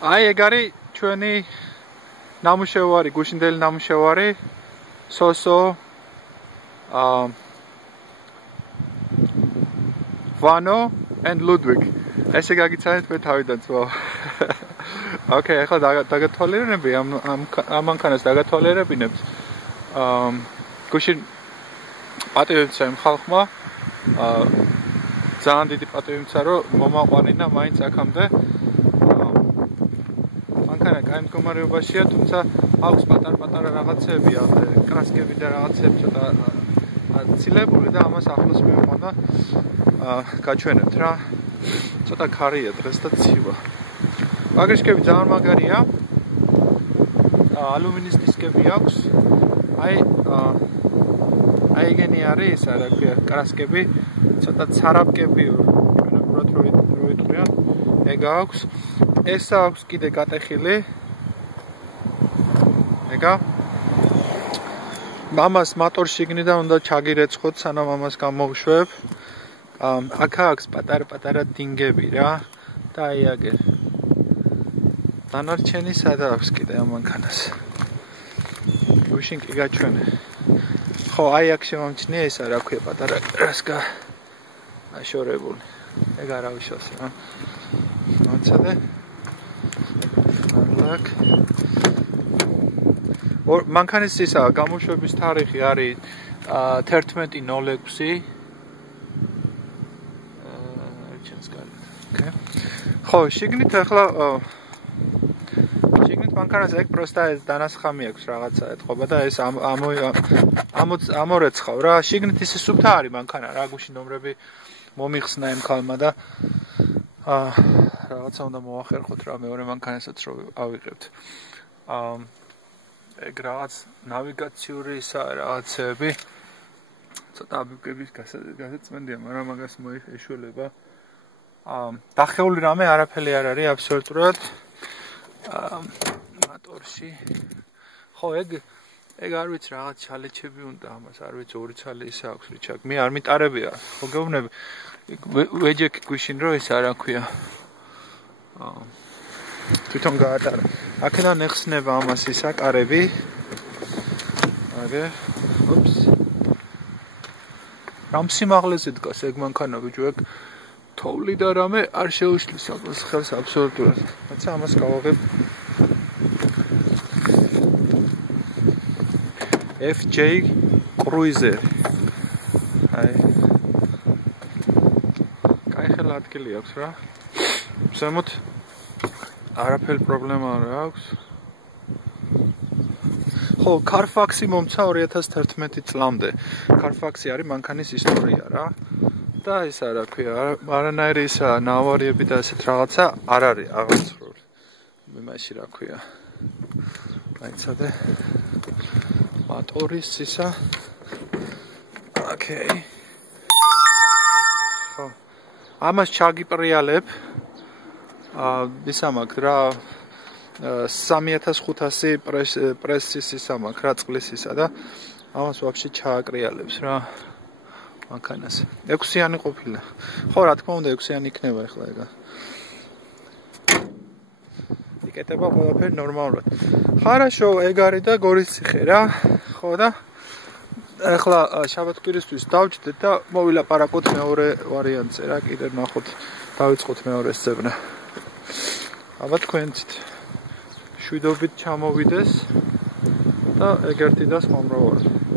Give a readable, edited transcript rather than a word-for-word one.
აი ეგ არის ჩვენი ნამუშევარი, გუშინდელი ნამუშევარი სოსო Vano and Ludwig. ესე გაგიცანეთ მე თავიდან ძმა. Okay, ახლა დაგათვალიერებები ამ მანქანას დაგათვალიერებინებთ. გუშინ პატივებცა იმ ხალხმა ძალიან დიდი პატივებცა რომ მომაყვანინა მაინც აქამდე. მანქანა კაი მდგომარეობაშია, თუმცა აქვს პატარ-პატარა რაღაცები ამდე, კრასკები და რაღაცები ცოტა ცილებული და ამას ახლოს მივიყვანა გაჩვენებთ რა. ცოტა ქარია დღეს და ცივა. ბაგაჟკები ძალიან მაგარია. ალუმინის დისკები აქვს. აი ეგენი არის, რა ქვია, კრასკები, ცოტა ცარაპკები ჩვენებურად რო იტყვიან. ეგ აქვს. ეს აქვს კიდე გატეხილი. ეგა. მამას მოტორის შიგნიდან უნდა ჩაგირეცხოთ, სანამ ამას გამოვშვებ. აქ აქვს პატარ-პატარა დინგები რა და აი აგერ. დანარჩენი სად აქვს კიდე ამ მანქანას. გუშინ კი გაჩვენე. ხო, აი აქ შემომჩნია ისა რა ქვია პატარა რასკა აშორებული. ეგ არავიშოს რა. მოცადე. ლაკ. მანქანის ისა გამოშვების თარიღი არის 11.06. ხო, შიგნით ახლა შიგნით მანქანას ეგ პროსტა ეს დანასხამი აქვს რაღაცა ეთყობა და ეს ამორეცხავ რა. შიგნით ისე სუფთა არის მანქანა რა, გუშინ ნომრები მომიხსნა იმ ხალმა და რაღაცა უნდა მოახერხოთ რა მეორე მანქანასაც რო ავიღებთ. ეგ რაღაც ნავიგაციური ისა რაღაცები ცოტა აბიბრების გასაწმენდია, მაგრამ მაგას მოეშველება. დახეული რამე არაფერი არ არის აბსოლუტურად მოტორში. ხო, ეგ არ ვიცი რაღაც ჩალეჩები უნდა ამას, არ ვიცი ორი ცალი ისე აქვს რიჩაკ. მე არ მიტარებია. ხო გეუბნები ვეჯექი გუშინ რო ის არა ქვია. თვითონ გაატარა. აქედან ეხსნება ამას ისა კარები. აგე. ოპს. რამ სიმაღლეზე დგას ეგ მანქანა ბიჭო ეგ თოვლი და რამე არ შეუშლის ამას ხელს აბსოლუტურად. რაცა ამას გავაღებ. FJ Cruiser. აი. კაი ხელა ადგილი აქვს რა. ზემოთ არაფერი პრობლემა არ აქვს. ხო, Carfax-ი მომცა 2011 წლამდე. Carfax-ი არის მანქანის ისტორია რა. და ისა რა ქვია, არანაირი ისა ნავარიები და ესეთ რაღაცა არ არის აღწრული. იმაში რა ქვია. აიცადე. მოტორის ისა. ოკეი. ხო. ამას ჩაგიპრიალებ. ისა მაქვს რა 3500 პრესის ისა მაქვს რა წყლის ისა და ამას ვაფშე ჩააკრიალებს რა. მანქანას 6-იანი ყოფილა. ხო, რა თქმა უნდა 6-იანი იქნება ახლა ეგა. იკეთება ყველაფერი ნორმალურად. ხარაშო, ეგ არის და გორისციხე რა. ხო და ახლა შაბათ-კვირისთვის დავჭდეთ და მოვილაპარაკოთ მეორე ვარიანტზე რა. კიდე ნახოთ, დავიწყოთ მეორე სცენა. აბა თქვენցით შვიდობით ჩამოვიდეს და ეგ ერთი და სხვა მრავალი.